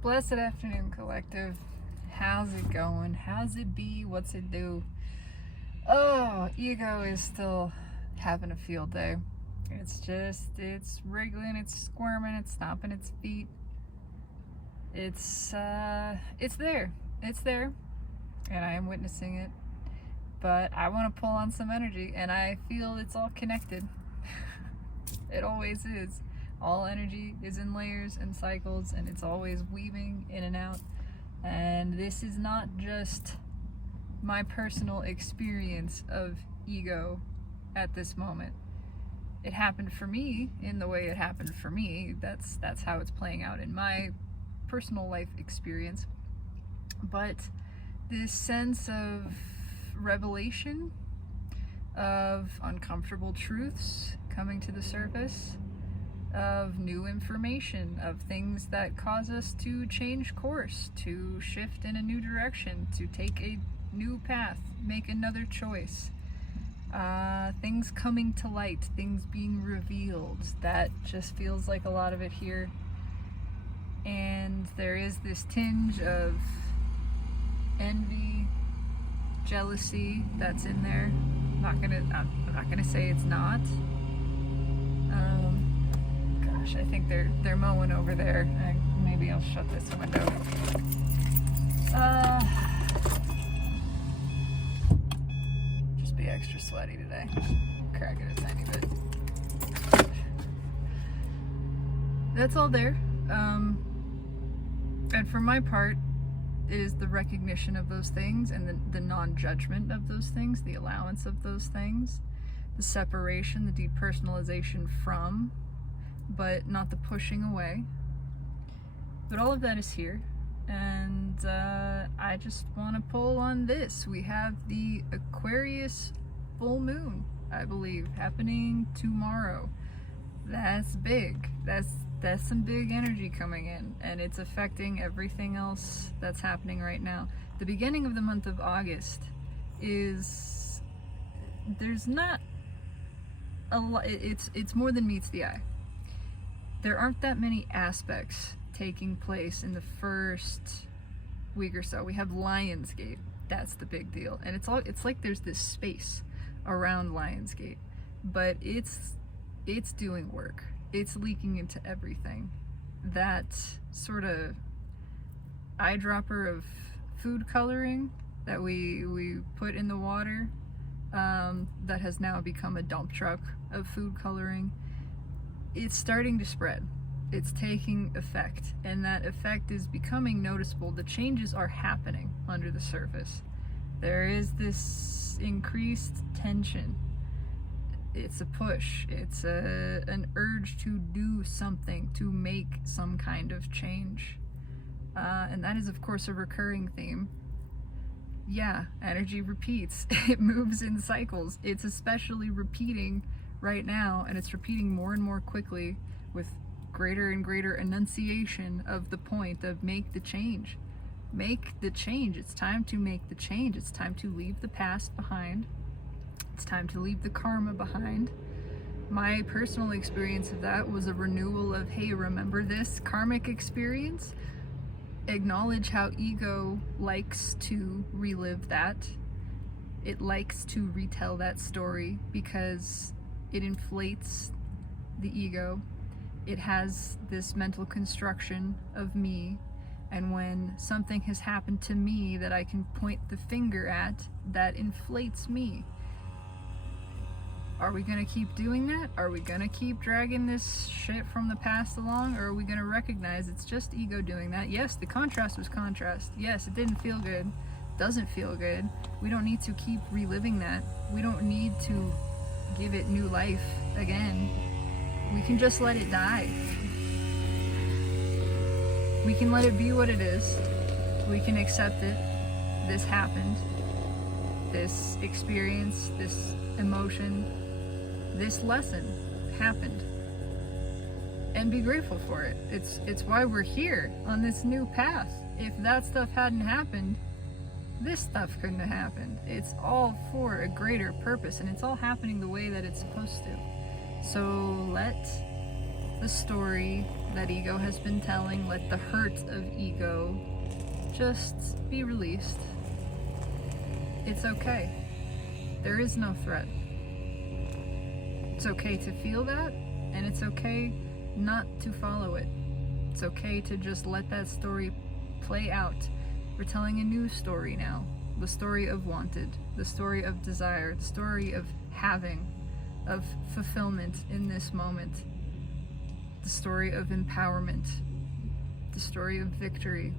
Blessed afternoon, collective. How's it going? How's it be? What's it do? Oh, ego is still having a field day. It's wriggling, it's squirming, it's stomping its feet. It's there. It's there. And I am witnessing it. But I want to pull on some energy, and I feel it's all connected. It always is. All energy is in layers and cycles, and it's always weaving in and out. And this is not just my personal experience of ego at this moment. It happened for me in the way it happened for me. That's how it's playing out in my personal life experience. But this sense of revelation, of uncomfortable truths coming to the surface, of new information, of things that cause us to change course, to shift in a new direction, to take a new path, make another choice. Things coming to light, things being revealed. That just feels like a lot of it here. And there is this tinge of envy, jealousy that's in there. I'm not gonna say it's not. I think they're mowing over there. Maybe I'll shut this window. Just be extra sweaty today. Crack it a tiny bit. That's all there. And for my part, it is the recognition of those things and the non-judgment of those things, the allowance of those things, the separation, the depersonalization from, but not the pushing away. But all of that is here, and I just want to pull on this. We have the Aquarius full moon, I believe, happening tomorrow. That's big. That's some big energy coming in, and it's affecting everything else that's happening right now. The beginning of the month of August is, there's not a lot, it's more than meets the eye. There aren't that many aspects taking place in the first week or so. We have Lionsgate. That's the big deal. And it's like there's this space around Lionsgate, but it's doing work. It's leaking into everything. That sort of eyedropper of food coloring that we put in the water, that has now become a dump truck of food coloring. It's starting to spread. It's taking effect, and that effect is becoming noticeable. The changes are happening under the surface. There is this increased tension. It's a push. It's an urge to do something, to make some kind of change. And that is, of course, a recurring theme. Yeah, energy repeats. It moves in cycles. It's especially repeating right now, and it's repeating more and more quickly with greater and greater enunciation of the point of make the change. Make the change. It's time to make the change. It's time to leave the past behind. It's time to leave the karma behind. My personal experience of that was a renewal of, hey, remember this karmic experience? Acknowledge how ego likes to relive that. It likes to retell that story because it inflates the ego. It has this mental construction of me, and when something has happened to me that I can point the finger at, that inflates me. Are we gonna keep doing that? Are we gonna keep dragging this shit from the past along, or are we gonna recognize it's just ego doing that? Yes, the contrast was contrast. Yes, it didn't feel good. Doesn't feel good. We don't need to keep reliving that. We don't need to give it new life again. We can just let it die. We can let it be what it is. We can accept it. This happened. This experience, this emotion, this lesson happened. And be grateful for it. It's why we're here on this new path. If that stuff hadn't happened, this stuff couldn't have happened. It's all for a greater purpose, and it's all happening the way that it's supposed to. So let the story that ego has been telling. Let the hurt of ego just be released. It's okay. There is no threat. It's okay to feel that, and it's okay not to follow it. It's okay to just let that story play out. We're telling a new story now. The story of wanted, the story of desire, the story of having, of fulfillment in this moment, the story of empowerment, the story of victory.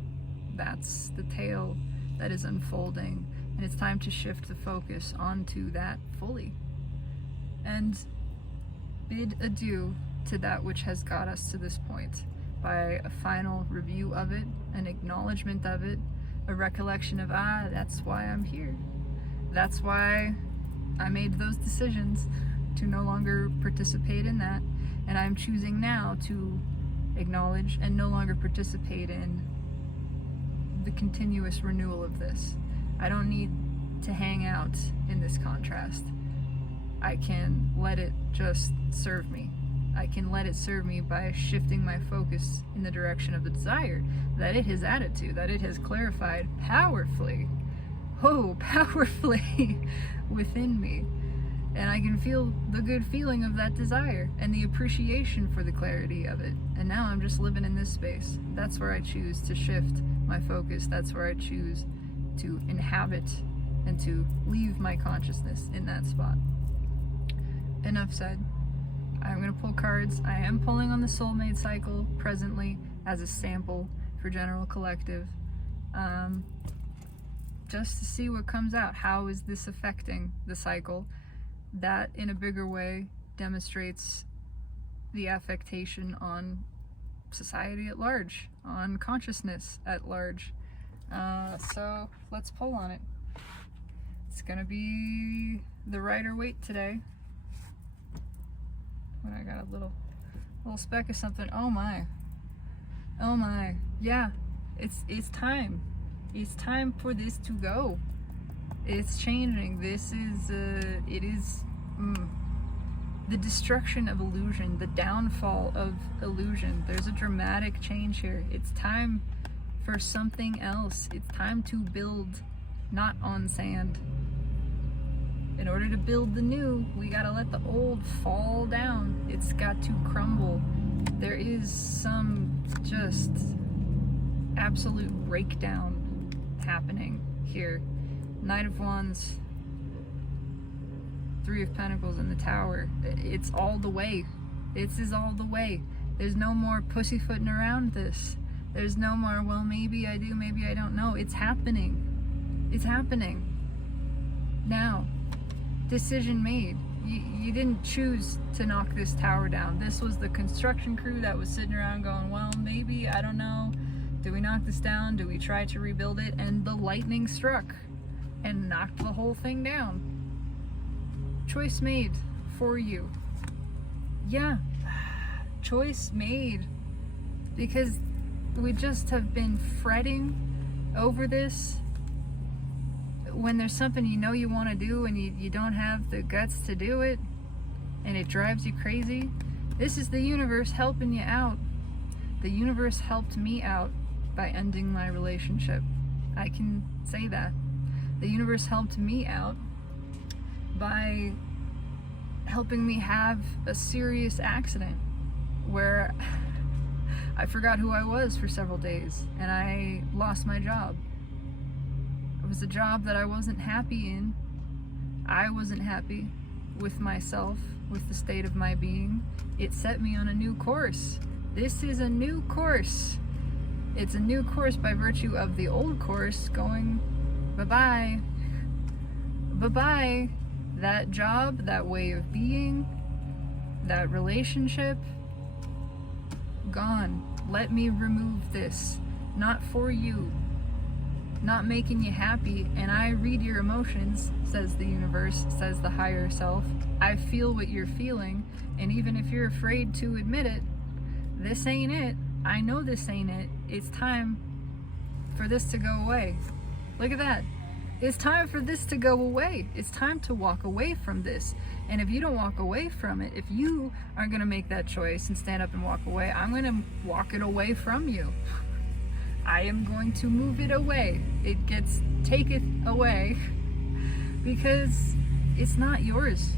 That's the tale that is unfolding, and it's time to shift the focus onto that fully and bid adieu to that which has got us to this point by a final review of it, an acknowledgement of it, a recollection of, that's why I'm here. That's why I made those decisions to no longer participate in that, and I'm choosing now to acknowledge and no longer participate in the continuous renewal of this. I don't need to hang out in this contrast. I can let it just serve me. I can let it serve me by shifting my focus in the direction of the desire that it has added to, that it has clarified powerfully, powerfully within me. And I can feel the good feeling of that desire and the appreciation for the clarity of it. And now I'm just living in this space. That's where I choose to shift my focus. That's where I choose to inhabit and to leave my consciousness in that spot. Enough said. I'm going to pull cards. I am pulling on the soulmate cycle presently as a sample for general collective, just to see what comes out. How is this affecting the cycle? That in a bigger way demonstrates the affectation on society at large, on consciousness at large. So let's pull on it. It's going to be the Rider-Waite today. When I got a little speck of something. Oh my, yeah, it's time. It's time for this to go. It's changing. This is the destruction of illusion, the downfall of illusion. There's a dramatic change here. It's time for something else. It's time to build, not on sand. In order to build the new, we gotta let the old fall down. It's got to crumble. There is some just absolute breakdown happening here. Knight of Wands, Three of Pentacles, and the Tower. It's all the way. This is all the way. There's no more pussyfooting around this. There's no more, well, maybe I do, maybe I don't know. It's happening. It's happening. Now. Decision made. You didn't choose to knock this tower down. This was the construction crew that was sitting around going, well, maybe, I don't know. Do we knock this down? Do we try to rebuild it? And the lightning struck and knocked the whole thing down. Choice made for you. Yeah, choice made. Because we just have been fretting over this. When there's something you know you want to do and you don't have the guts to do it, and it drives you crazy, this is the universe helping you out. The universe helped me out by ending my relationship. I can say that. The universe helped me out by helping me have a serious accident where I forgot who I was for several days and I lost my job. It was a job that I wasn't happy in. I wasn't happy with myself, with the state of my being. It set me on a new course. This is a new course. It's a new course by virtue of the old course going bye-bye. Bye-bye. That job, that way of being, that relationship, gone. Let me remove this. Not for you. Not making you happy, and I read your emotions, says the universe, says the higher self. I feel what you're feeling, and even if you're afraid to admit it, this ain't it. I know this ain't it. It's time for this to go away. Look at that. It's time for this to go away. It's time to walk away from this. And if you don't walk away from it, if you aren't going to make that choice and stand up and walk away, I'm going to walk it away from you. I am going to move it away. It gets taken away because it's not yours.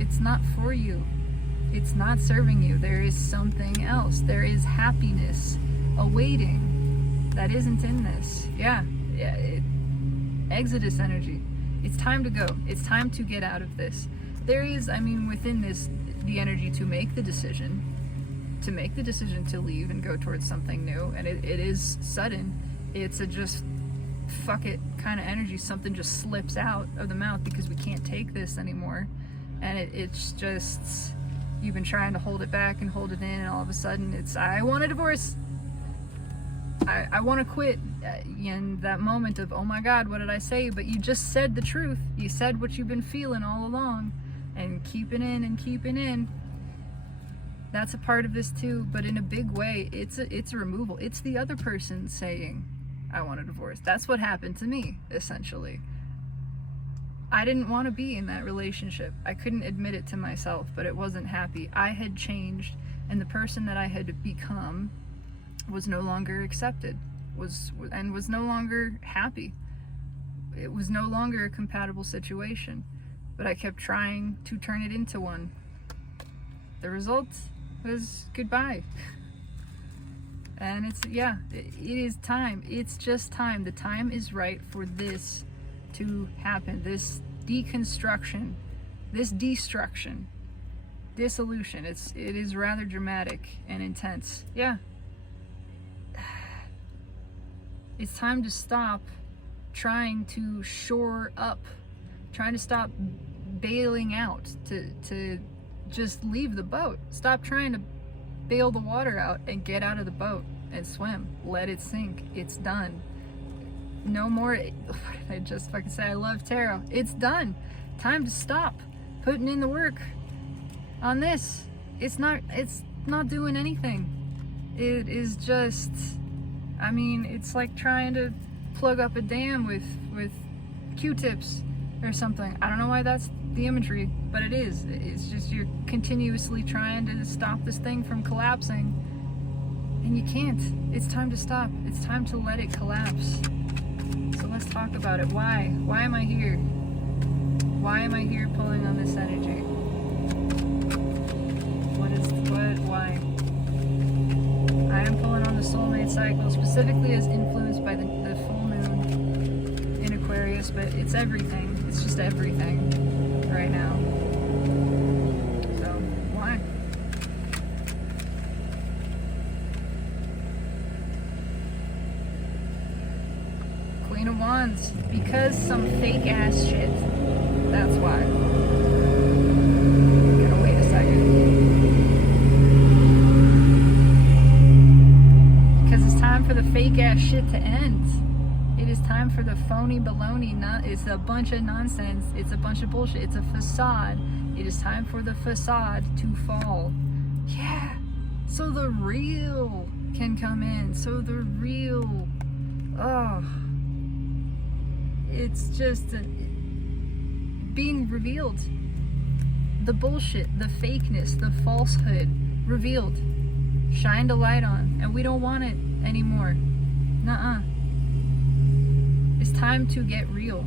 It's not for you. It's not serving you. There is something else. There is happiness awaiting that isn't in this. Exodus energy. It's time to go. It's time to get out of this. There is, within this, the energy to make the decision to leave and go towards something new. And it is sudden. It's a just fuck it kind of energy. Something just slips out of the mouth because we can't take this anymore. And it's just, you've been trying to hold it back and hold it in, and all of a sudden it's, I want a divorce. I want to quit. In that moment of, oh my God, what did I say? But you just said the truth. You said what you've been feeling all along, and keeping in. That's a part of this too, but in a big way, it's a removal. It's the other person saying, I want a divorce. That's what happened to me, essentially. I didn't want to be in that relationship. I couldn't admit it to myself, but it wasn't happy. I had changed, and the person that I had become was no longer accepted, was no longer happy. It was no longer a compatible situation, but I kept trying to turn it into one. The result was goodbye. And it is time. It's just time. The time is right for this to happen. This deconstruction, this destruction, dissolution. It is rather dramatic and intense. It's time to stop trying to shore up, trying to stop bailing out, to just leave the boat. Stop trying to bail the water out and get out of the boat and swim. Let it sink. It's done. No more. What did I just fucking say? I love tarot. It's done. Time to stop putting in the work on this. It's not doing anything. It is just, it's like trying to plug up a dam with Q-tips or something. I don't know why that's the imagery, but it is. It's just you're continuously trying to stop this thing from collapsing, and you can't. It's time to stop. It's time to let it collapse. So let's talk about it. Why? Why am I here? Why am I here pulling on this energy? Why? I am pulling on the soulmate cycle, specifically as influenced by the full moon in Aquarius, but it's everything. It's just everything right now. So, why? Queen of Wands. Because some fake ass shit. That's why. Gonna wait a second. Because it's time for the fake ass shit to end. It is time for the phony baloney. It's a bunch of nonsense. It's a bunch of bullshit. It's a facade. It is time for the facade to fall. Yeah. So the real can come in. So the real. It's just being revealed. The bullshit, the fakeness, the falsehood revealed. Shined a light on. And we don't want it anymore. Nuh-uh. It's time to get real.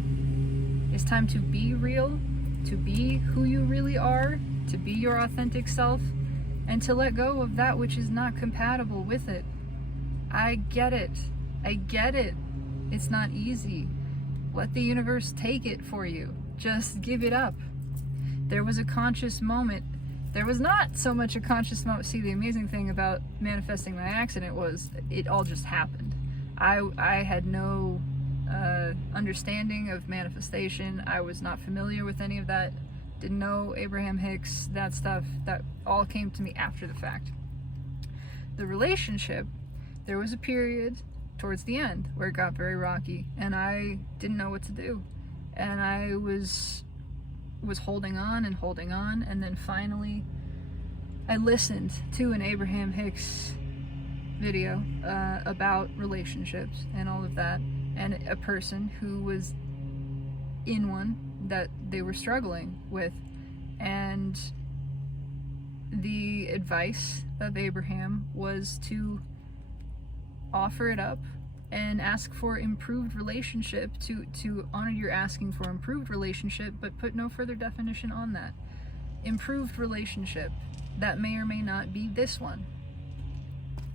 It's time to be real, to be who you really are, to be your authentic self, and to let go of that which is not compatible with it. I get it. It's not easy. Let the universe take it for you. Just give it up. There was a conscious moment. There was not so much a conscious moment. See, the amazing thing about manifesting my accident was it all just happened. I had no understanding of manifestation. I was not familiar with any of that. Didn't know Abraham Hicks, that stuff. That all came to me after the fact. The relationship, there was a period towards the end where it got very rocky, and I didn't know what to do. And I was holding on, and then finally I listened to an Abraham Hicks video about relationships and all of that, and a person who was in one that they were struggling with. And the advice of Abraham was to offer it up and ask for improved relationship, to honor your asking for improved relationship, but put no further definition on that. Improved relationship, that may or may not be this one.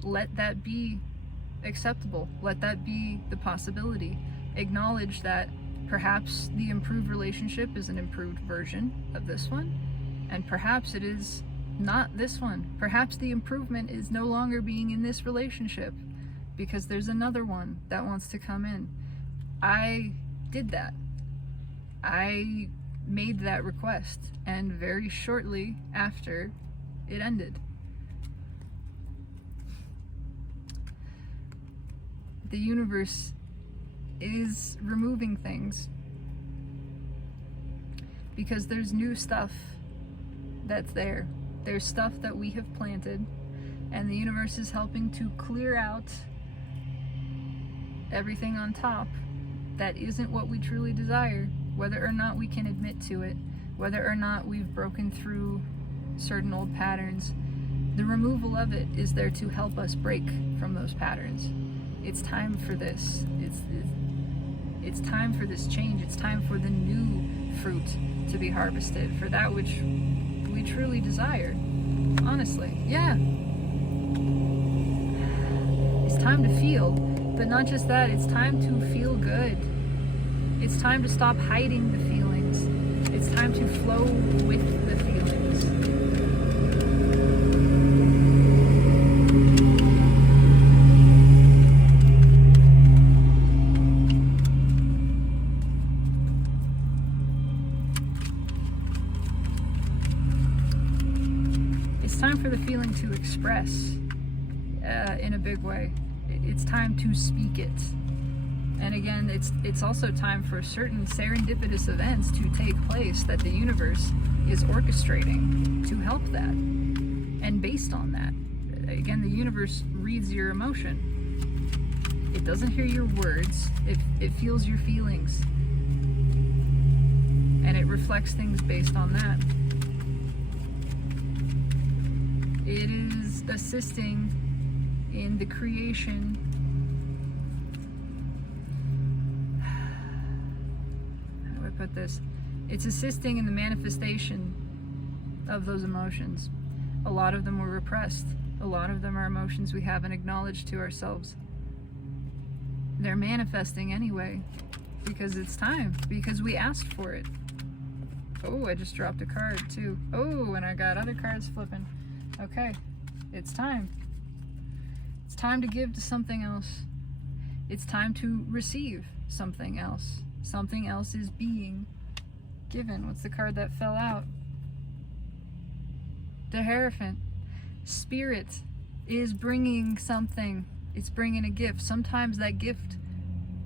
Let that be acceptable. Let that be the possibility. Acknowledge that perhaps the improved relationship is an improved version of this one, and perhaps it is not this one. Perhaps the improvement is no longer being in this relationship because there's another one that wants to come in. I did that. I made that request, and very shortly after, it ended. The universe is removing things because there's new stuff that's there. There's stuff that we have planted, and the universe is helping to clear out everything on top that isn't what we truly desire, whether or not we can admit to it, whether or not we've broken through certain old patterns. The removal of it is there to help us break from those patterns. It's time for this. It's time for this change. It's time for the new fruit to be harvested, for that which we truly desire. Honestly, yeah. It's time to feel, but not just that, it's time to feel good. It's time to stop hiding the feelings. It's time to flow with the feelings. It's time for the feeling to express in a big way. It's time to speak it. And again, it's also time for certain serendipitous events to take place that the universe is orchestrating to help that. And based on that, again, the universe reads your emotion. It doesn't hear your words, it feels your feelings. And it reflects things based on that. It is assisting in the creation put this. It's assisting in the manifestation of those emotions. A lot of them were repressed. A lot of them are emotions we haven't acknowledged to ourselves. They're manifesting anyway because it's time, because we asked for it. Oh, I just dropped a card too. Oh, and I got other cards flipping. Okay, it's time. It's time to give to something else. It's time to receive something else. Something else is being given. What's the card that fell out? The Hierophant. Spirit is bringing something. It's bringing a gift. Sometimes that gift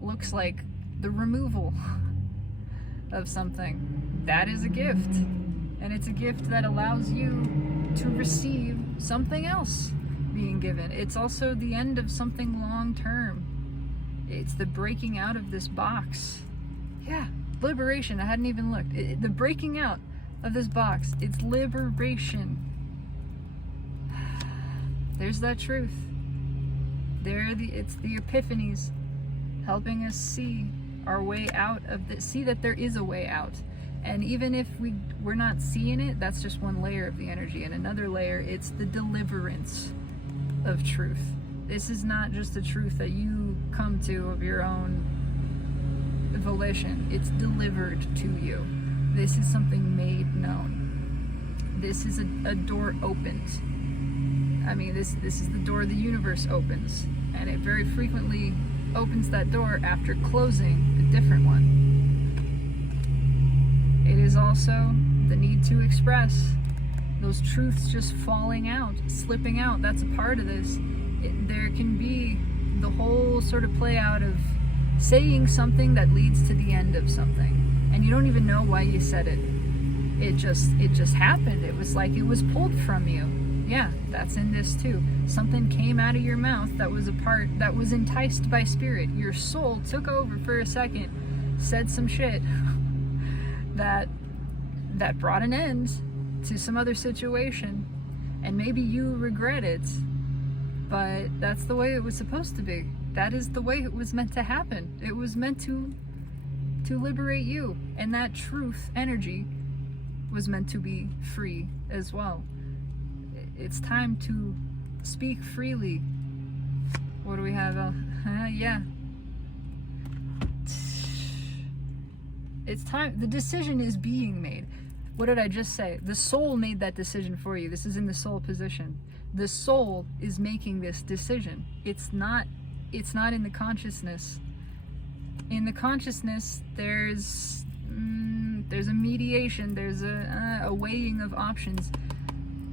looks like the removal of something. That is a gift. And it's a gift that allows you to receive something else being given. It's also the end of something long term. It's the breaking out of this box. Yeah, liberation. I hadn't even looked. The breaking out of this box. It's liberation. There's that truth. It's the epiphanies helping us see our way out of this. See that there is a way out. And even if we're not seeing it, that's just one layer of the energy. And another layer, it's the deliverance of truth. This is not just a truth that you come to of your own volition. It's delivered to you. This is something made known. This is a door opened. I mean, this is the door the universe opens, and it very frequently opens that door after closing a different one. It is also the need to express those truths just falling out, slipping out. That's a part of this. There can be the whole sort of play out of saying something that leads to the end of something, and you don't even know why you said it. It just happened. It was like it was pulled from you. Yeah, that's in this too. Something came out of your mouth that was that was enticed by spirit. Your soul took over for a second, said some shit, that brought an end to some other situation, and maybe you regret it, but that's the way it was supposed to be. That is the way it was meant to happen. It was meant to liberate you, and that truth energy was meant to be free as well. It's time to speak freely. What do we have? Yeah. It's time. The decision is being made. What did I just say? The soul made that decision for you. This is in the soul position. The soul is making this decision. It's not in the consciousness. In the consciousness, there's a mediation, there's a weighing of options.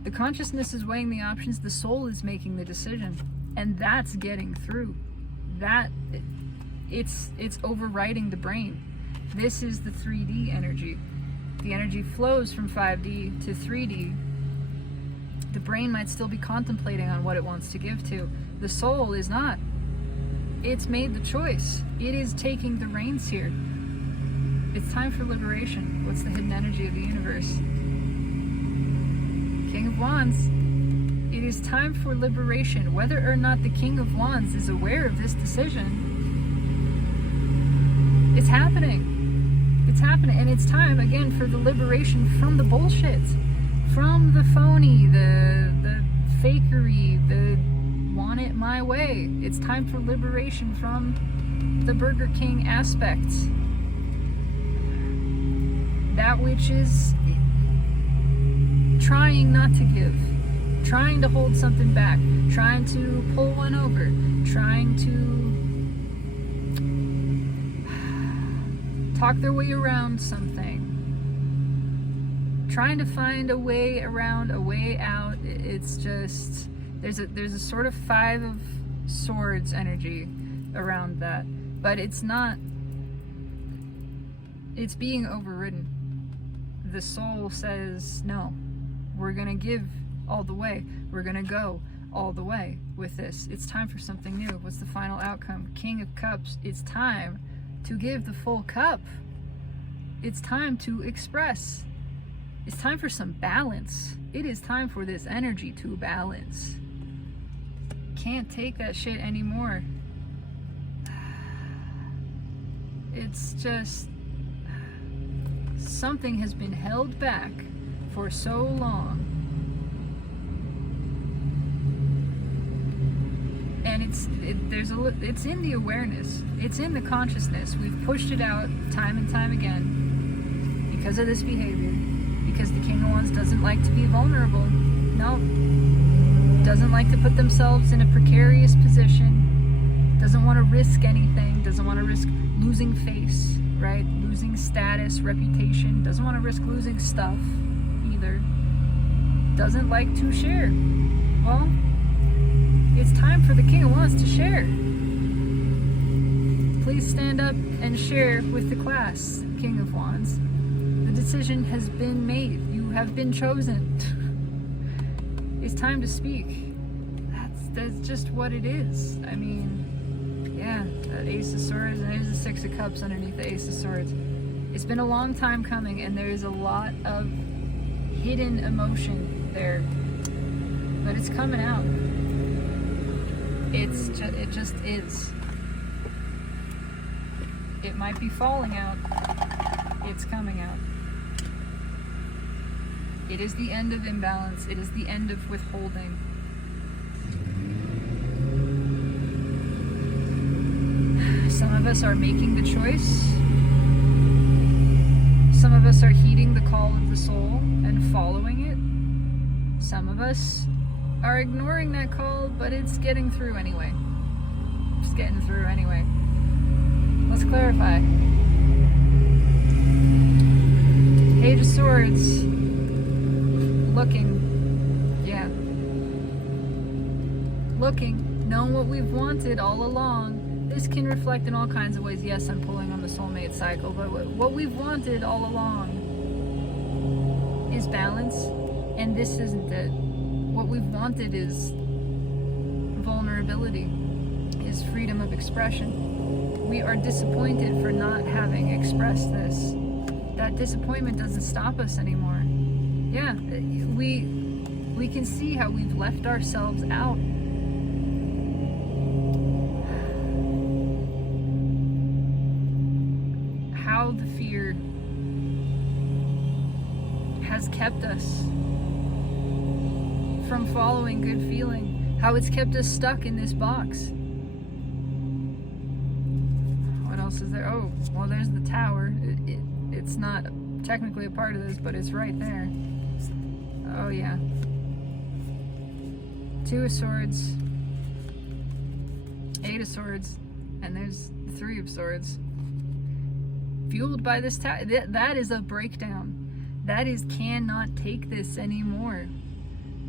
The consciousness is weighing the options, the soul is making the decision, and that's getting through. It's overriding the brain. This is the 3D energy. The energy flows from 5D to 3D. The brain might still be contemplating on what it wants to give to. The soul is not. It's made the choice. It is taking the reins here. It's time for liberation. What's the hidden energy of the universe? King of Wands. It is time for liberation. Whether or not the King of Wands is aware of this decision, it's happening. It's happening. And it's time, again, for the liberation from the bullshit. From the phony, the fakery, the want it my way. It's time for liberation from the Burger King aspect. That which is trying not to give, trying to hold something back, trying to pull one over, trying to talk their way around something, trying to find a way around, a way out. It's just, there's a sort of 5 of Swords energy around that, but it's not, it's being overridden. The soul says, no, we're gonna give all the way. We're gonna go all the way with this. It's time for something new. What's the final outcome? King of Cups. It's time to give the full cup. It's time to express. It's time for some balance. It is time for this energy to balance. Can't take that shit anymore. It's just, something has been held back for so long. And it's in the awareness. It's in the consciousness. We've pushed it out time and time again because of this behavior. Because the King of Wands doesn't like to be vulnerable. No. Doesn't like to put themselves in a precarious position. Doesn't want to risk anything. Doesn't want to risk losing face, right? Losing status, reputation. Doesn't want to risk losing stuff either. Doesn't like to share. Well, it's time for the King of Wands to share. Please stand up and share with the class, King of Wands. The decision has been made. You have been chosen. It's time to speak. That's just what it is. I mean, yeah, that Ace of Swords, and there's the 6 of Cups underneath the Ace of Swords. It's been a long time coming, and there's a lot of hidden emotion there, but it's coming out. It just is. It might be falling out. It's coming out. It is the end of imbalance. It is the end of withholding. Some of us are making the choice. Some of us are heeding the call of the soul and following it. Some of us are ignoring that call, but it's getting through anyway. It's getting through anyway. Let's clarify. Page of Swords. Looking. Yeah. Looking. Knowing what we've wanted all along. This can reflect in all kinds of ways. Yes, I'm pulling on the soulmate cycle, but what we've wanted all along is balance, and this isn't it. What we've wanted is vulnerability, is freedom of expression. We are disappointed for not having expressed this. that disappointment doesn't stop us anymore. Yeah, we can see how we've left ourselves out. How the fear has kept us from following good feeling. How it's kept us stuck in this box. What else is there? Oh, well, there's the tower. It's not technically a part of this, but it's right there. Oh, yeah. 2 of Swords, 8 of Swords, and there's 3 of Swords. Fueled by this tower. That is a breakdown. That is cannot take this anymore.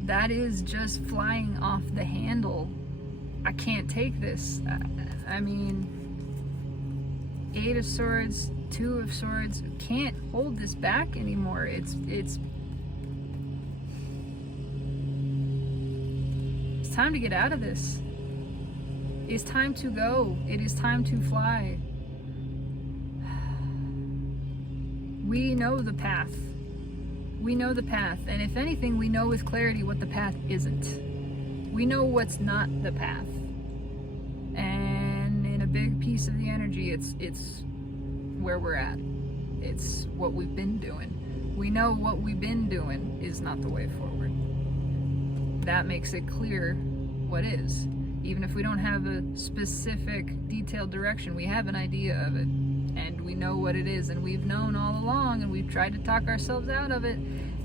That is just flying off the handle. I can't take this. I mean, 8 of Swords, 2 of Swords, can't hold this back anymore. It's time to get out of this. It's time to go. It is time to fly. We know the path. We know the path. And if anything, we know with clarity what the path isn't. We know what's not the path. And in a big piece of the energy, it's where we're at. It's what we've been doing. We know what we've been doing is not the way forward. That makes it clear what is. Even if we don't have a specific, detailed direction, we have an idea of it. And we know what it is, and we've known all along, and we've tried to talk ourselves out of it.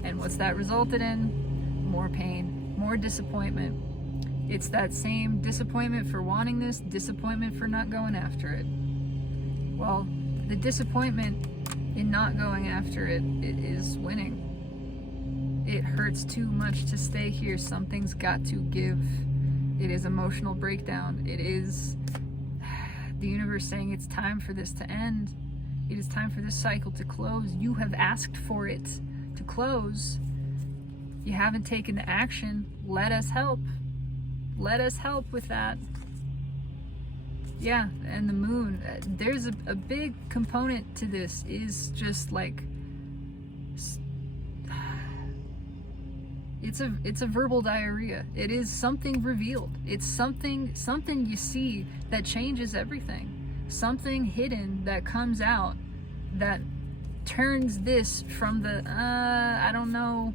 And what's that resulted in? More pain, more disappointment. It's that same disappointment for wanting this, disappointment for not going after it. Well, the disappointment in not going after it is winning. It hurts too much to stay here. Something's got to give. It is emotional breakdown. It is the universe saying it's time for this to end. It is time for this cycle to close. You have asked for it to close. You haven't taken the action. Let us help. Let us help with that. Yeah, and the moon. There's a big component to this is just like it's a verbal diarrhea. It is something revealed. It's something you see that changes everything. Something hidden that comes out that turns this from the I don't know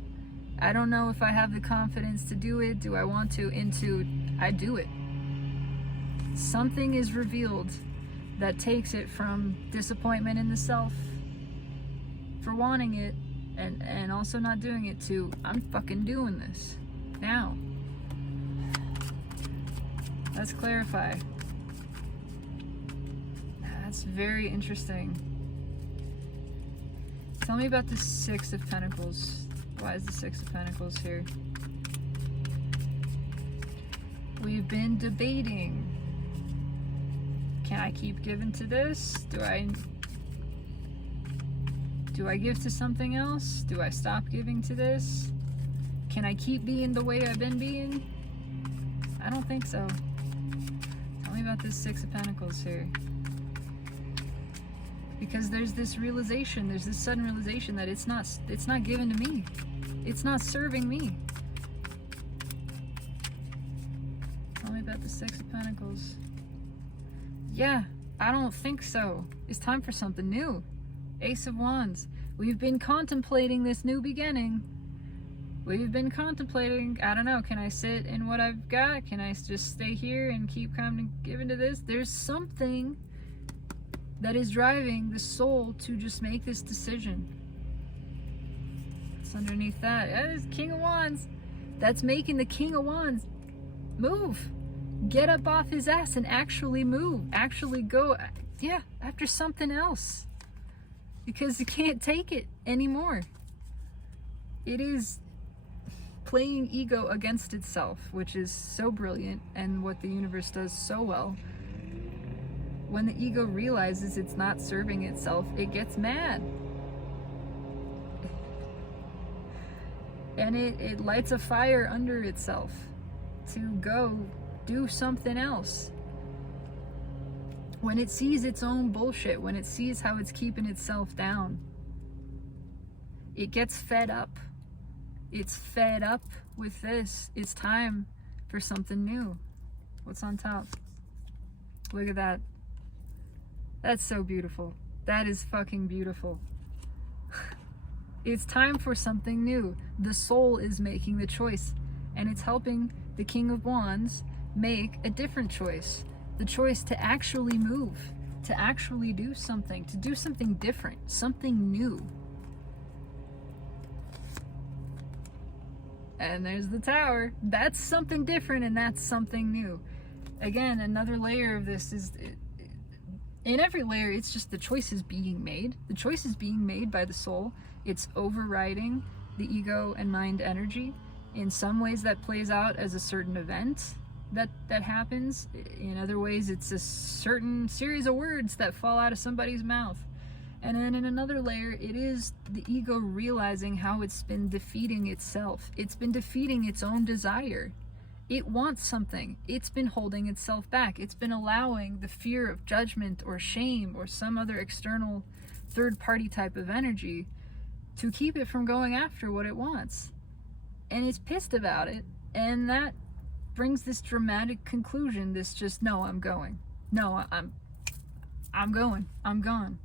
if I have the confidence to do it, do I want to, into I do it. Something is revealed that takes it from disappointment in the self for wanting it and also not doing it to I'm fucking doing this now. Let's clarify. That's very interesting. Tell me about the 6 of Pentacles. Why is the 6 of Pentacles here? We've been debating. Can I keep giving to this? Do I give to something else? Do I stop giving to this? Can I keep being the way I've been being? I don't think so. Tell me about this 6 of Pentacles here. Because there's this realization, there's this sudden realization that it's not given to me. It's not serving me. Tell me about the 6 of Pentacles. Yeah, I don't think so. It's time for something new. Ace of Wands. We've been contemplating this new beginning. We've been contemplating, I don't know, can I sit in what I've got? Can I just stay here and keep coming giving to this? There's something that is driving the soul to just make this decision. It's underneath that. That is King of Wands. That's making the King of Wands move. Get up off his ass and actually move. Actually go, yeah, after something else. Because you can't take it anymore. It is playing ego against itself, which is so brilliant and what the universe does so well. When the ego realizes it's not serving itself, it gets mad. And it lights a fire under itself to go do something else. When it sees its own bullshit, when it sees how it's keeping itself down, It gets fed up. It's fed up with this. It's time for something new. What's on top? Look at that. That's so beautiful. That is fucking beautiful. It's time for something new. The soul is making the choice, and it's helping the King of Wands make a different choice. The choice to actually move, to actually do something, to do something different, something new. And there's the Tower. That's something different, and that's something new. Again, another layer of this is, in every layer, it's just the choice is being made. The choice is being made by the soul. It's overriding the ego and mind energy. In some ways that plays out as a certain event that happens. In other ways, it's a certain series of words that fall out of somebody's mouth. And then in another layer, it is the ego realizing how it's been defeating itself. It's been defeating its own desire. It wants something. It's been holding itself back. It's been allowing the fear of judgment or shame or some other external third-party type of energy to keep it from going after what it wants. And it's pissed about it. And that brings this dramatic conclusion, this just, no, I'm going. No, I'm going. I'm gone.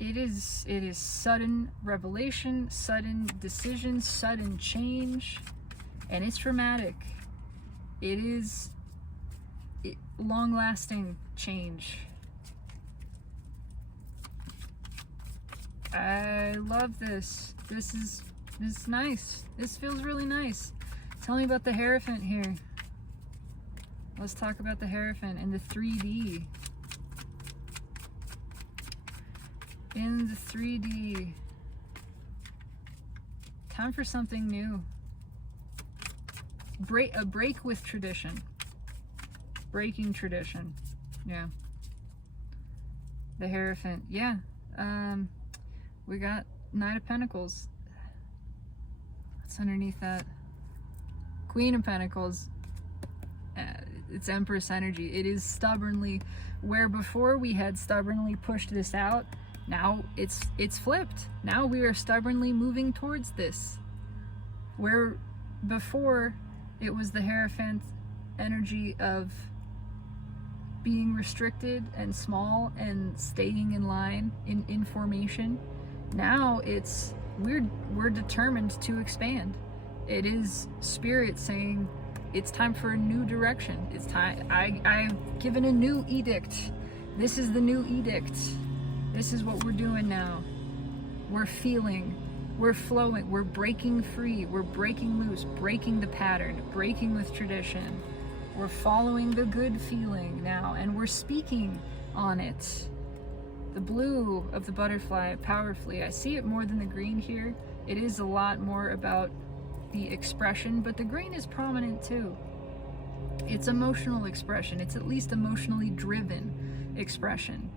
It is sudden revelation, sudden decision, sudden change, and it's dramatic. It is long-lasting change. I love this. This is nice. This feels really nice. Tell me about the Hierophant here. Let's talk about the Hierophant in the 3D. In the 3D. Time for something new. A break with tradition. Breaking tradition. Yeah. The Hierophant. Yeah. We got Knight of Pentacles. What's underneath that? Queen of Pentacles. It's Empress energy. It is stubbornly, where before we had stubbornly pushed this out, now it's flipped. Now we are stubbornly moving towards this. Where before it was the Hierophant energy of being restricted and small and staying in line in formation. Now it's we're determined to expand. It is Spirit saying it's time for a new direction. It's time. I've given a new edict. This is the new edict. This is what we're doing now. We're feeling, we're flowing, we're breaking free, we're breaking loose, breaking the pattern, breaking with tradition. We're following the good feeling now, and we're speaking on it. The blue of the butterfly, powerfully. I see it more than the green here. It is a lot more about the expression, but the green is prominent too. It's emotional expression. It's at least emotionally driven expression.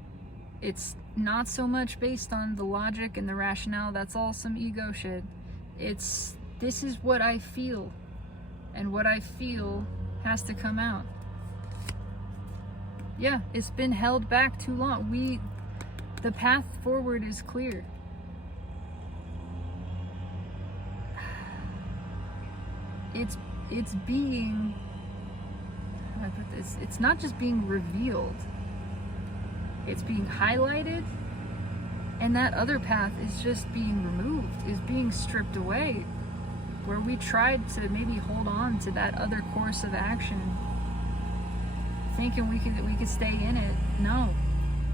It's not so much based on the logic and the rationale. That's all some ego shit. This is what I feel, and what I feel has to come out. Yeah, it's been held back too long. The path forward is clear. It's being, how do I put this? It's not just being revealed. It's being highlighted, and that other path is just being removed, is being stripped away. Where we tried to maybe hold on to that other course of action, thinking we could stay in it. No,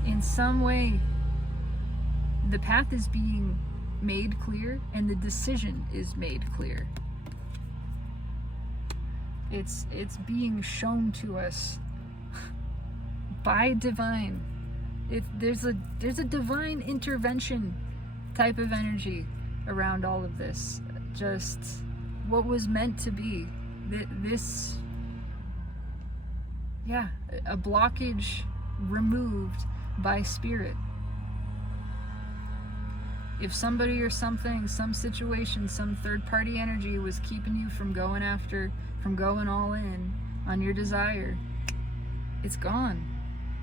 in some way, the path is being made clear, and the decision is made clear. It's being shown to us by divine. There's a divine intervention type of energy around all of this. Just what was meant to be. This, yeah, a blockage removed by Spirit. If somebody or something, some situation, some third-party energy was keeping you from going all in on your desire, it's gone.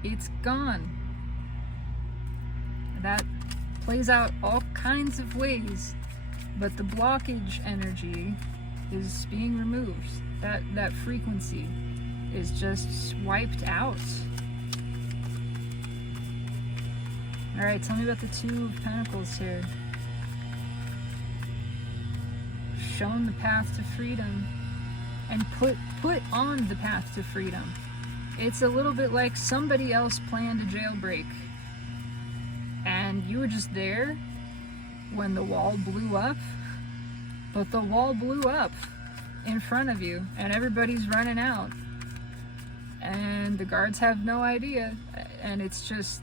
It's gone. That plays out all kinds of ways, but the blockage energy is being removed. That frequency is just wiped out. All right, tell me about the Two of Pentacles here. Shown the path to freedom and put on the path to freedom. It's a little bit like somebody else planned a jailbreak and you were just there when the wall blew up, but the wall blew up in front of you and everybody's running out and the guards have no idea, and it's just,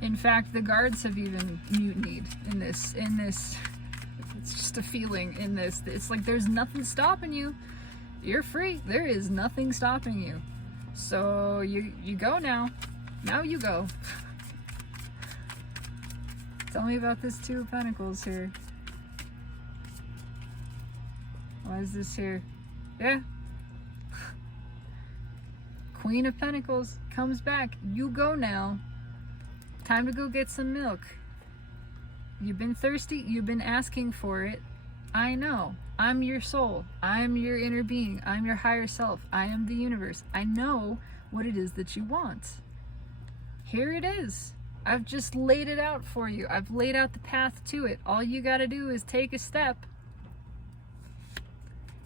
in fact, the guards have even mutinied in this it's just a feeling in this. It's like there's nothing stopping you. You're free. There is nothing stopping you. So you go now. Now you go. Tell me about this Two of Pentacles here. Why is this here? Yeah. Queen of Pentacles comes back. You go now. Time to go get some milk. You've been thirsty. You've been asking for it. I know. I'm your soul. I'm your inner being. I'm your higher self. I am the universe. I know what it is that you want. Here it is. I've just laid it out for you. I've laid out the path to it. All you got to do is take a step.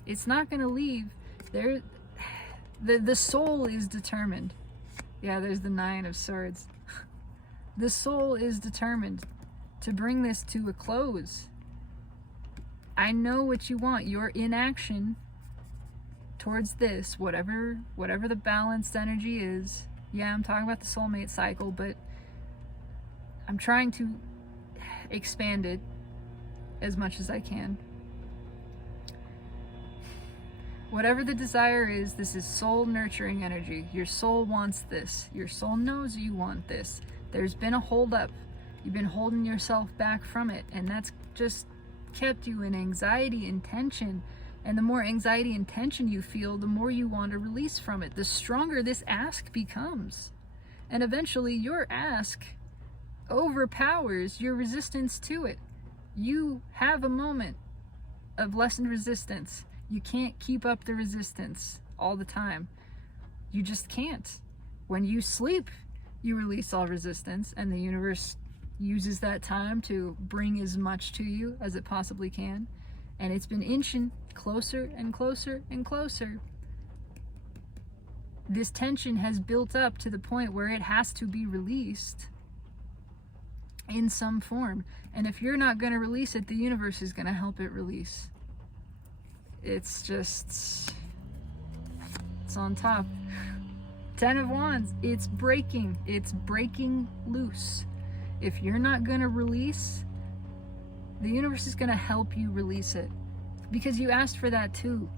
It's not going to leave. The soul is determined. Yeah, there's the Nine of Swords. The soul is determined to bring this to a close. I know what you want. Your inaction towards this, whatever the balanced energy is. Yeah, I'm talking about the soulmate cycle, but I'm trying to expand it as much as I can. Whatever the desire is, this is soul nurturing energy. Your soul wants this. Your soul knows you want this. There's been a hold up. You've been holding yourself back from it, and that's just kept you in anxiety and tension. And the more anxiety and tension you feel, the more you want to release from it. The stronger this ask becomes. And eventually your ask overpowers your resistance to it. You have a moment of lessened resistance. You can't keep up the resistance all the time. You just can't. When you sleep, you release all resistance, and the universe uses that time to bring as much to you as it possibly can. And it's been inching closer and closer and closer. This tension has built up to the point where it has to be released in some form. And if you're not going to release it, the universe is going to help it release. It's just, it's on top. 10 of Wands, it's breaking loose. If you're not going to release, the universe is going to help you release it, because you asked for that too.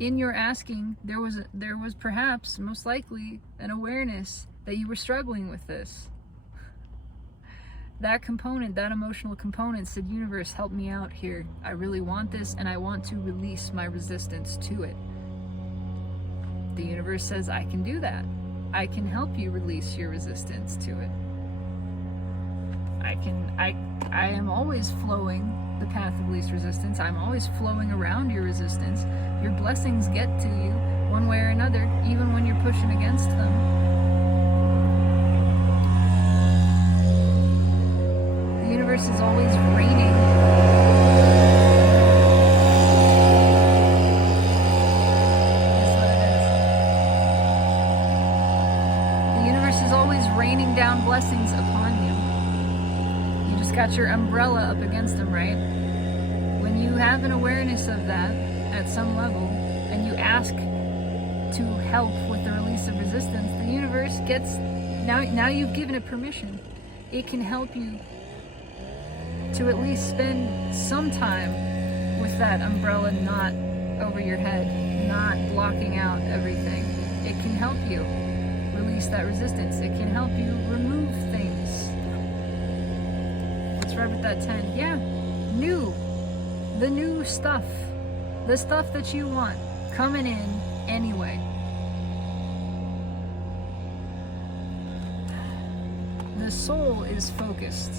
In your asking, there was perhaps, most likely, an awareness that you were struggling with this. That component, that emotional component said, universe, help me out here. I really want this, and I want to release my resistance to it. The universe says, I can do that. I can help you release your resistance to it. I am always flowing the path of least resistance. I'm always flowing around your resistance. Your blessings get to you one way or another, even when you're pushing against them. The universe is always raining. That's what it is. The universe is always raining down blessings upon you. You just got your umbrella up against them, right? When you have an awareness of that at some level, and you ask to help with the release of resistance, the universe gets, now you've given it permission. It can help you to at least spend some time with that umbrella not over your head, not blocking out everything. It can help you release that resistance. It can help you remove things. What's right with that 10? Yeah, new. The new stuff. The stuff that you want coming in anyway. the soul is focused.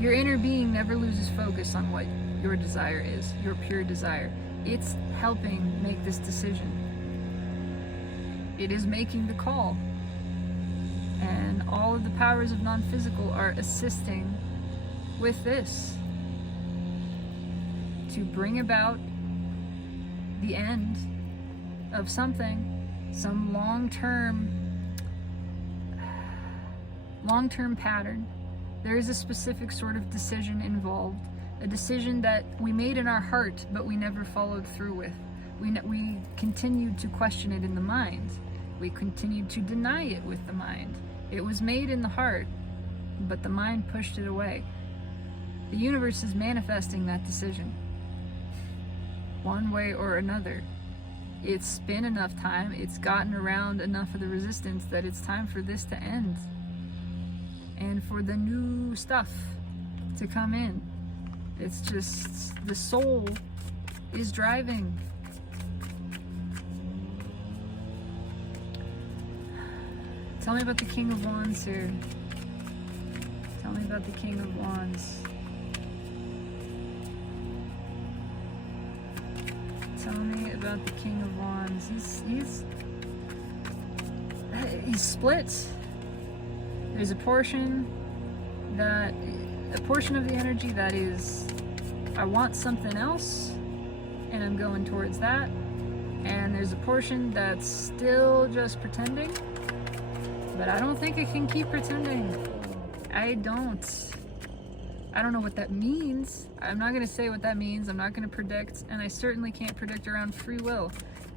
Your inner being never loses focus on what your desire is, your pure desire. It's helping make this decision. It is making the call. And all of the powers of non-physical are assisting with this to bring about the end of something, some long-term pattern. There is a specific sort of decision involved, a decision that we made in our heart but we never followed through with. We continued to question it in the mind. We continued to deny it with the mind. It was made in the heart, but the mind pushed it away. The universe is manifesting that decision, one way or another. It's been enough time, it's gotten around enough of the resistance that it's time for this to end. And for the new stuff to come in. It's just, the soul is driving. Tell me about the King of Wands here. Tell me about the King of Wands. Tell me about the King of Wands. He's split. There's a portion of the energy that is, I want something else, and I'm going towards that. And there's a portion that's still just pretending, but I don't think it can keep pretending. I don't know what that means. I'm not going to say what that means. I'm not going to predict, and I certainly can't predict around free will.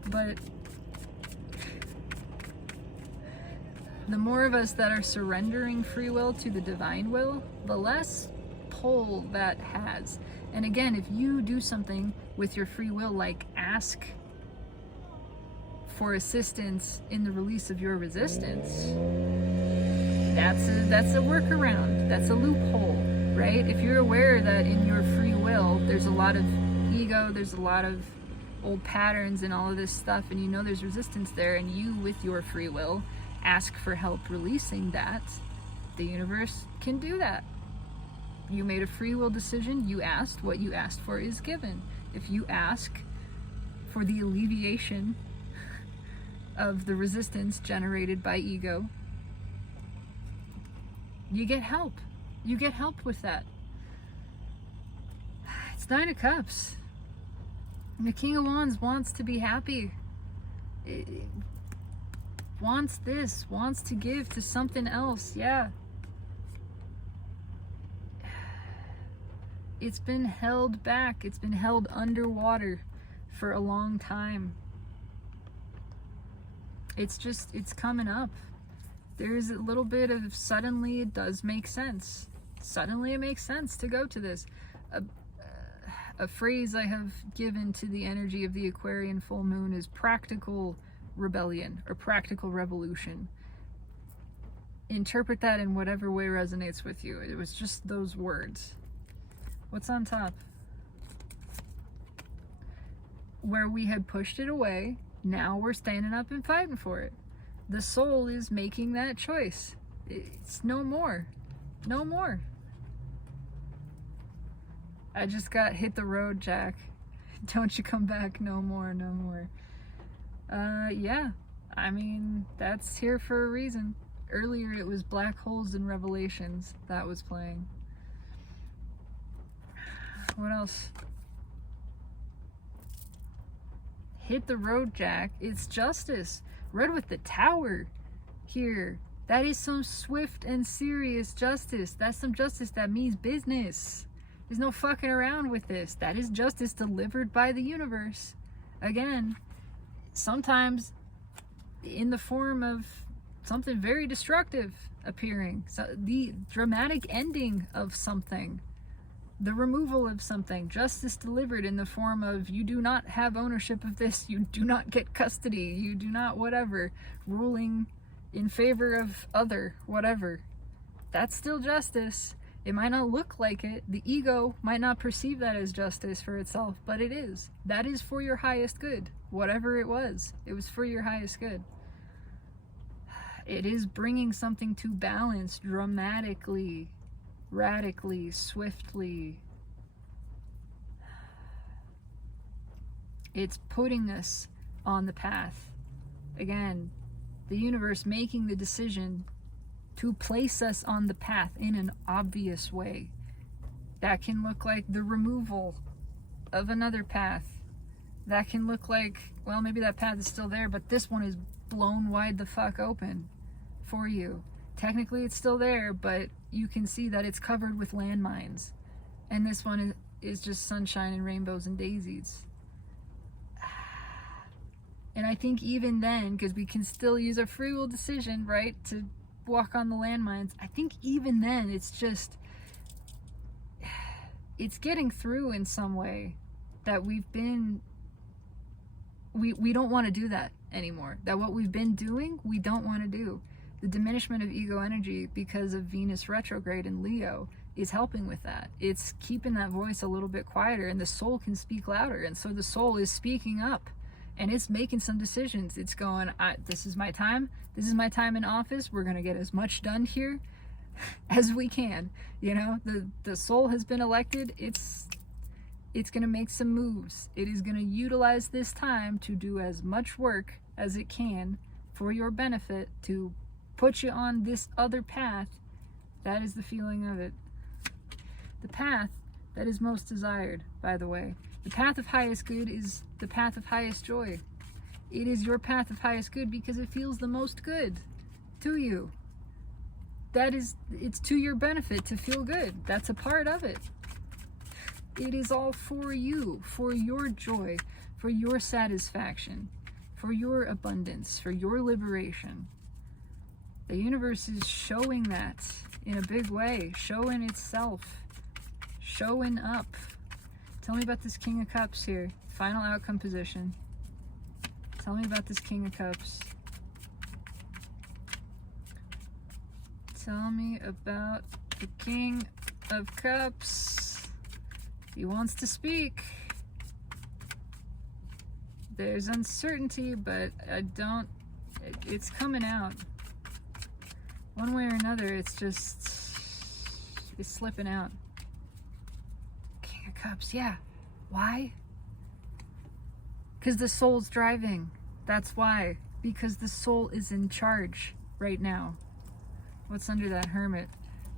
But the more of us that are surrendering free will to the divine will, the less pull that has. And again, if you do something with your free will, like ask for assistance in the release of your resistance, that's a workaround. That's a loophole, right? If you're aware that in your free will there's a lot of ego, there's a lot of old patterns and all of this stuff, and you know there's resistance there, and you with your free will ask for help releasing that, the universe can do that. You made a free will decision, you asked, what you asked for is given. If you ask for the alleviation of the resistance generated by ego, you get help. You get help with that. It's Nine of Cups. And the King of Wands wants to be happy. It wants this, wants to give to something else, yeah. It's been held back, it's been held underwater for a long time. It's coming up. There's a little bit of suddenly it does make sense. Suddenly it makes sense to go to this. A phrase I have given to the energy of the Aquarian full moon is practical rebellion or practical revolution. Interpret that in whatever way resonates with you. It was just those words. What's on top? Where we had pushed it away, now we're standing up and fighting for it. The soul is making that choice. It's no more. No more. I just got hit the road, Jack. Don't you come back no more, no more. Yeah. I mean, that's here for a reason. Earlier it was Black Holes and Revelations that was playing. What else? Hit the road, Jack. It's justice. Red with the Tower here. That is some swift and serious justice. That's some justice that means business. There's no fucking around with this. That is justice delivered by the universe. Again, sometimes in the form of something very destructive appearing. So the dramatic ending of something. The removal of something, justice delivered in the form of you do not have ownership of this, you do not get custody, you do not whatever, ruling in favor of other whatever. That's still justice. It might not look like it. The ego might not perceive that as justice for itself, but it is. That is for your highest good. Whatever it was for your highest good. It is bringing something to balance dramatically, radically, swiftly. It's putting us on the path. Again, the universe making the decision to place us on the path in an obvious way. That can look like the removal of another path. That can look like, well, maybe that path is still there, but this one is blown wide the fuck open for you. Technically it's still there, but you can see that it's covered with landmines. And this one is just sunshine and rainbows and daisies. And I think even then, because we can still use a free will decision, right, to walk on the landmines, I think even then it's just, it's getting through in some way that we don't want to do that anymore. That what we've been doing, we don't want to do. The diminishment of ego energy because of Venus retrograde in Leo is helping with that. It's keeping that voice a little bit quieter, and the soul can speak louder. And so the soul is speaking up, and it's making some decisions. It's going, this is my time. This is my time in office. We're going to get as much done here as we can. You know, the soul has been elected. It's going to make some moves. It is going to utilize this time to do as much work as it can for your benefit, to put you on this other path. That is the feeling of it. The path that is most desired, by the way. The path of highest good is the path of highest joy. It is your path of highest good because it feels the most good to you. It's to your benefit to feel good. That's a part of it. It is all for you, for your joy, for your satisfaction, for your abundance, for your liberation. The universe is showing that in a big way, showing itself, showing up. Tell me about this King of Cups here. Final outcome position. Tell me about this King of Cups. Tell me about the King of Cups. He wants to speak. There's uncertainty, but it's coming out. One way or another, it's slipping out. King of Cups, yeah. Why? Because the soul's driving. That's why. Because the soul is in charge right now. What's under that Hermit?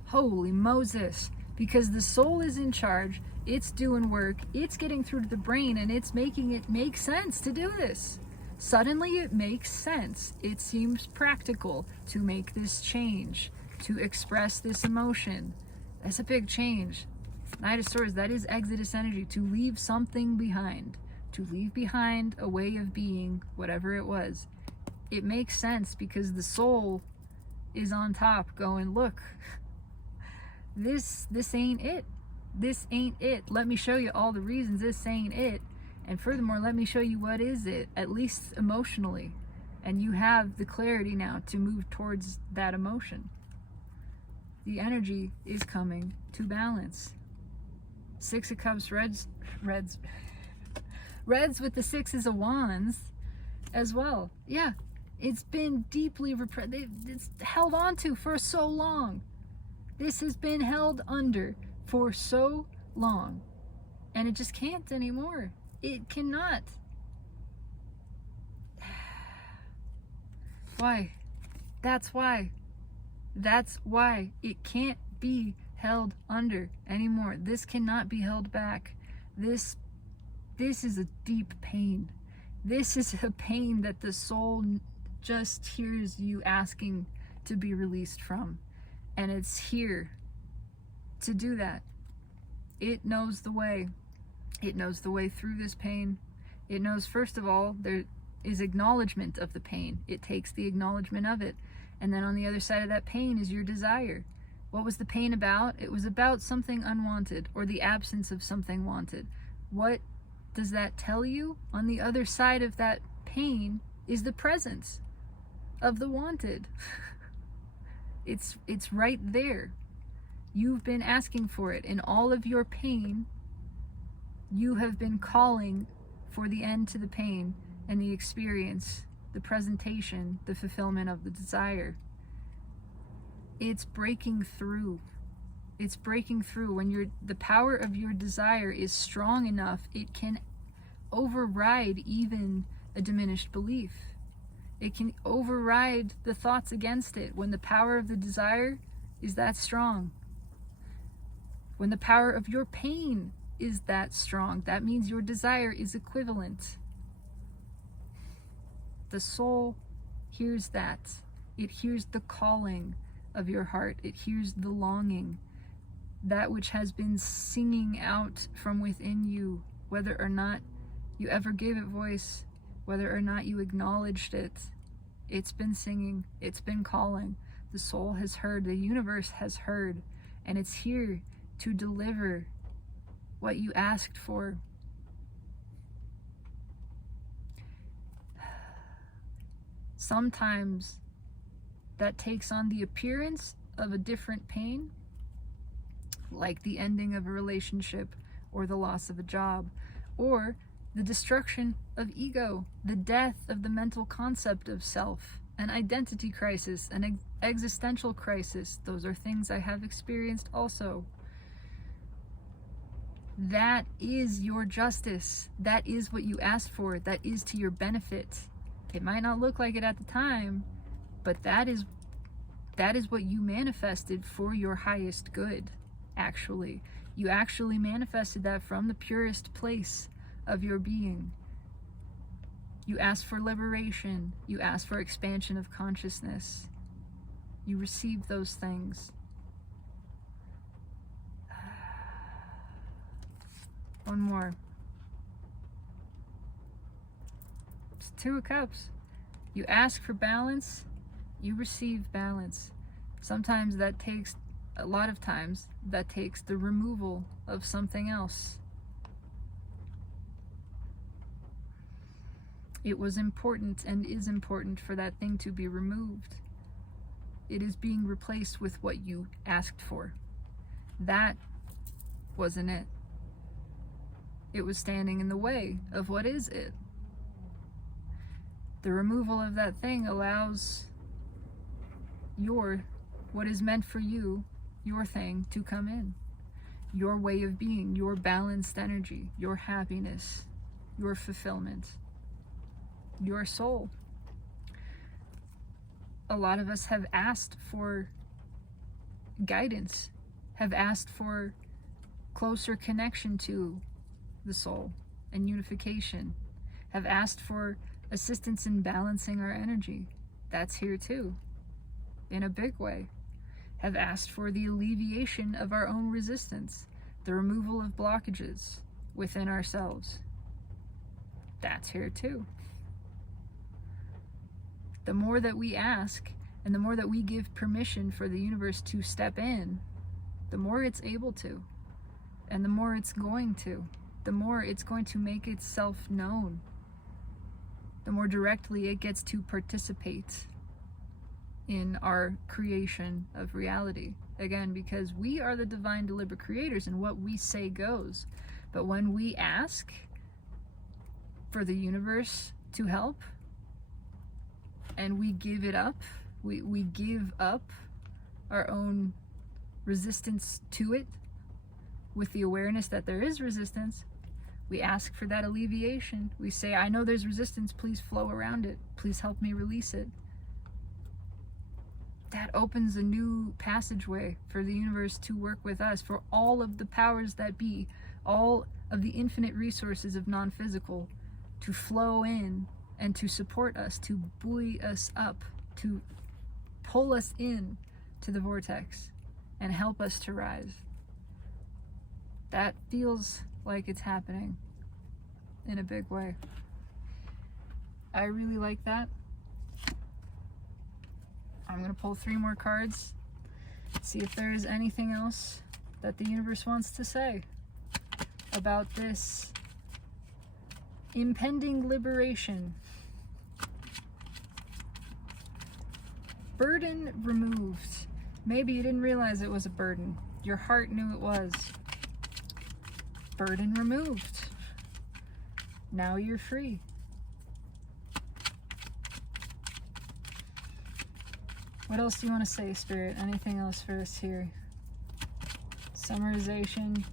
Holy Moses. Because the soul is in charge, it's doing work, it's getting through to the brain, and it's making it make sense to do this. Suddenly it makes sense. It seems practical to make this change, to express this emotion. That's a big change. Knight of Swords, that is Exodus energy, to leave something behind, to leave behind a way of being, whatever it was. It makes sense because the soul is on top going, look, this ain't it. This ain't it. Let me show you all the reasons this ain't it. And furthermore, let me show you what is it, at least emotionally. And you have the clarity now to move towards that emotion. The energy is coming to balance. Six of Cups, reds with the Sixes of Wands as well. Yeah, it's been deeply repressed. It's held on to for so long. This has been held under for so long. And it just can't anymore. It cannot. Why? That's why. That's why it can't be held under anymore. This cannot be held back. This is a deep pain. This is a pain that the soul just hears you asking to be released from. And it's here to do that. It knows the way. It knows the way through this pain. It knows, first of all, there is acknowledgement of the pain. It takes the acknowledgement of it. And then on the other side of that pain is your desire. What was the pain about? It was about something unwanted, or the absence of something wanted. What does that tell you? On the other side of that pain is the presence of the wanted. It's right there. You've been asking for it. In all of your pain, you have been calling for the end to the pain and the experience the presentation, the fulfillment of the desire. It's breaking through. It's breaking through. When the power of your desire is strong enough, it can override even a diminished belief. It can override the thoughts against it when the power of the desire is that strong. When the power of your pain is that strong, that means your desire is equivalent. The soul hears that. It hears the calling of your heart. It hears the longing, that which has been singing out from within you, whether or not you ever gave it voice, whether or not you acknowledged it. It's been singing, it's been calling. The soul has heard, the universe has heard, and it's here to deliver what you asked for. Sometimes that takes on the appearance of a different pain, like the ending of a relationship or the loss of a job, or the destruction of ego, the death of the mental concept of self, an identity crisis, an existential crisis. Those are things I have experienced also. That is your justice. That is what you asked for. That is to your benefit. It might not look like it at the time, but that is what you manifested for your highest good, actually. You actually manifested that from the purest place of your being. You asked for liberation. You asked for expansion of consciousness. You received those things. One more. It's Two of Cups. You ask for balance, you receive balance. Sometimes that takes, a lot of times, that takes the removal of something else. It was important and is important for that thing to be removed. It is being replaced with what you asked for. That wasn't it. It was standing in the way of what is it. The removal of that thing allows what is meant for you, your thing, to come in. Your way of being, your balanced energy, your happiness, your fulfillment, your soul. A lot of us have asked for guidance, have asked for closer connection to the soul and unification, have asked for assistance in balancing our energy. That's here too, in a big way. Have asked for the alleviation of our own resistance, the removal of blockages within ourselves. That's here too. The more that we ask, and the more that we give permission for the universe to step in, the more it's able to, and the more it's going to. The more it's going to make itself known, the more directly it gets to participate in our creation of reality. Again, because we are the divine deliberate creators, and what we say goes. But when we ask for the universe to help, and we give it up, we give up our own resistance to it, with the awareness that there is resistance, we ask for that alleviation. We say, I know there's resistance, please flow around it. Please help me release it. That opens a new passageway for the universe to work with us, for all of the powers that be, all of the infinite resources of non-physical to flow in and to support us, to buoy us up, to pull us in to the vortex and help us to rise. That feels like it's happening in a big way. I really like that. I'm going to pull 3 more cards, see if there is anything else that the universe wants to say about this impending liberation. Burden removed. Maybe you didn't realize it was a burden. Your heart knew it was. Burden removed. Now you're free. What else do you want to say, Spirit? Anything else for us here? Summarization.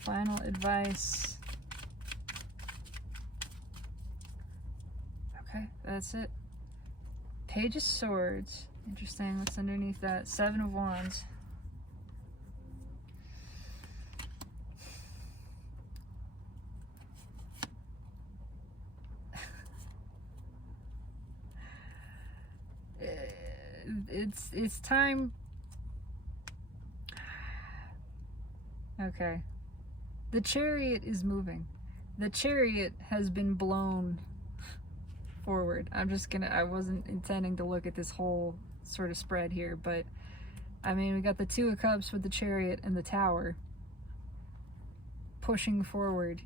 Final advice. Okay, that's it. Page of Swords. Interesting. What's underneath that? Seven of Wands. It's time. Okay. The Chariot is moving. The Chariot has been blown forward. I wasn't intending to look at this whole sort of spread here, but I mean, we got the Two of Cups with the Chariot and the Tower pushing forward.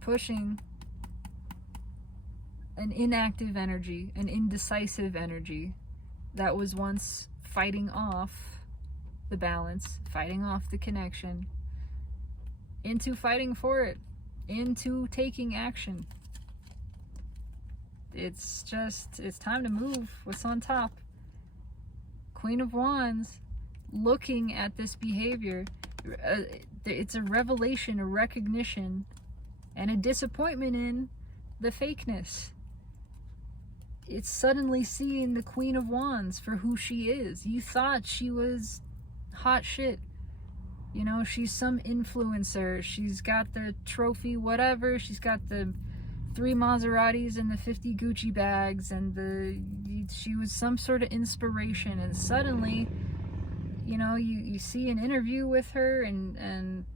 Pushing an inactive energy, an indecisive energy that was once fighting off the balance, fighting off the connection, into fighting for it, into taking action. It's time to move. What's on top? Queen of Wands, looking at this behavior. It's a revelation, a recognition, and a disappointment in the fakeness. It's suddenly seeing the Queen of Wands for who she is. You thought she was hot shit. You know, she's some influencer. She's got the trophy, whatever. She's got the 3 Maseratis and the 50 Gucci bags, and she was some sort of inspiration. And suddenly, you know, you see an interview with her, and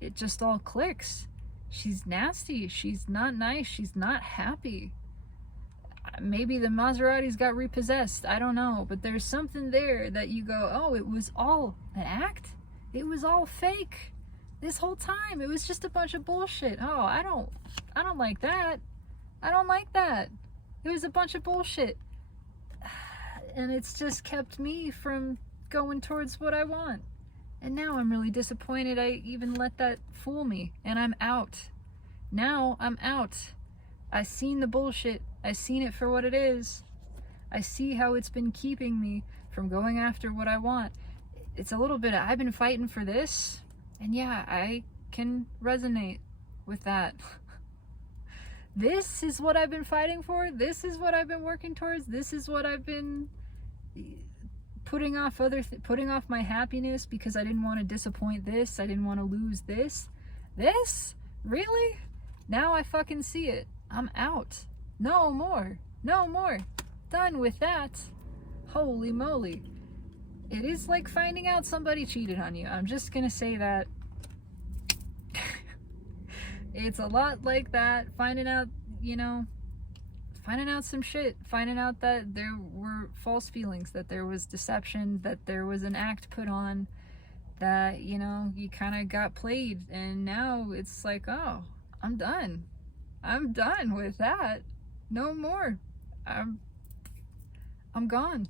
it just all clicks. She's nasty. She's not nice. She's not happy. Maybe the Maseratis got repossessed. I don't know. But there's something there that you go, oh, it was all an act? It was all fake this whole time. It was just a bunch of bullshit. Oh, I don't like that. I don't like that. It was a bunch of bullshit. And it's just kept me from going towards what I want. And now I'm really disappointed I even let that fool me. And I'm out. Now I'm out. I've seen the bullshit. I've seen it for what it is. I see how it's been keeping me from going after what I want. It's a little bit of, I've been fighting for this. And yeah, I can resonate with that. This is what I've been fighting for. This is what I've been working towards. This is what I've been putting off putting off my happiness because I didn't want to disappoint this. I didn't want to lose this. This? Really? Now I fucking see it. I'm out. No more. No more. Done with that. Holy moly. It is like finding out somebody cheated on you. I'm just gonna say that. It's a lot like that. Finding out, you know, finding out some shit. Finding out that there were false feelings, that there was deception, that there was an act put on, that, you know, you kind of got played. And now it's like, oh, I'm done. I'm done with that. No more. I'm gone.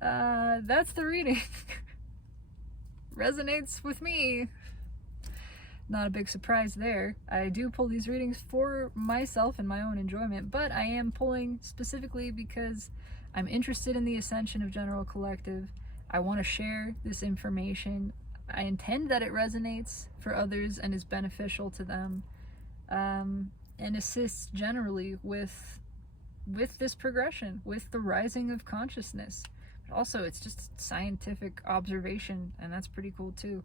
That's the reading. Resonates with me. Not a big surprise there. I do pull these readings for myself and my own enjoyment, but I am pulling specifically because I'm interested in the ascension of General Collective. I want to share this information. I intend that it resonates for others and is beneficial to them, and assists generally with this progression, with the rising of consciousness. But also, it's just scientific observation, and that's pretty cool too.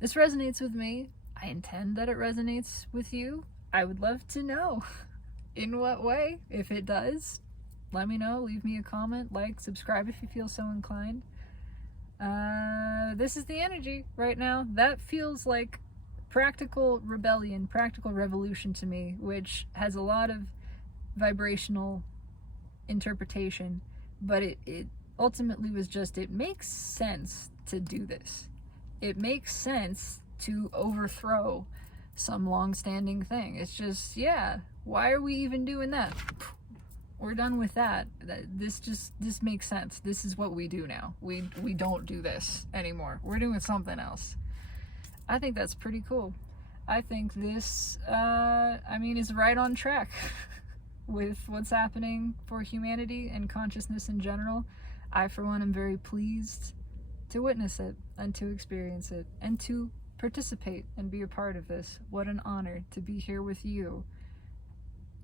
This resonates with me. I intend that it resonates with you. I would love to know in what way. If it does, let me know. Leave me a comment, like, subscribe if you feel so inclined. This is the energy right now. That feels like practical rebellion, practical revolution to me, which has a lot of vibrational interpretation, but it ultimately was just, it makes sense to do this. It makes sense to overthrow some long-standing thing. It's just, yeah, why are we even doing that? We're done with that. This makes sense. This is what we do now. We don't do this anymore. We're doing something else. I think that's pretty cool. I think this, is right on track with what's happening for humanity and consciousness in general. I, for one, am very pleased to witness it and to experience it and to participate and be a part of this. What an honor to be here with you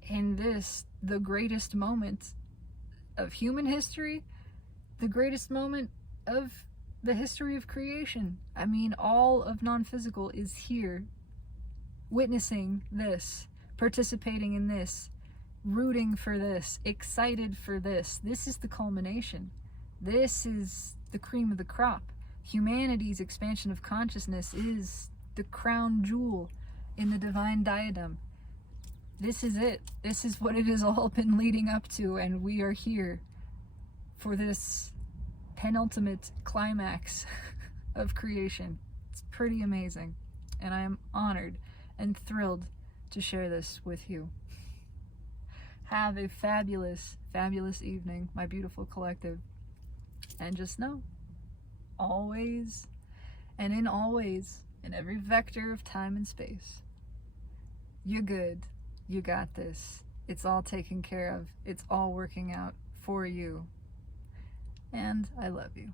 in this, the greatest moment of human history, the greatest moment of the history of creation. I mean, all of non-physical is here, witnessing this, participating in this, rooting for this, excited for this. This is the culmination. This is the cream of the crop. Humanity's expansion of consciousness is the crown jewel in the divine diadem. This is it. This is what it has all been leading up to, and we are here for this penultimate climax of creation. It's pretty amazing, and I am honored and thrilled to share this with you. Have a fabulous, fabulous evening, my beautiful collective. And just know, always and in always, in every vector of time and space, you're good. You got this. It's all taken care of. It's all working out for you. And I love you.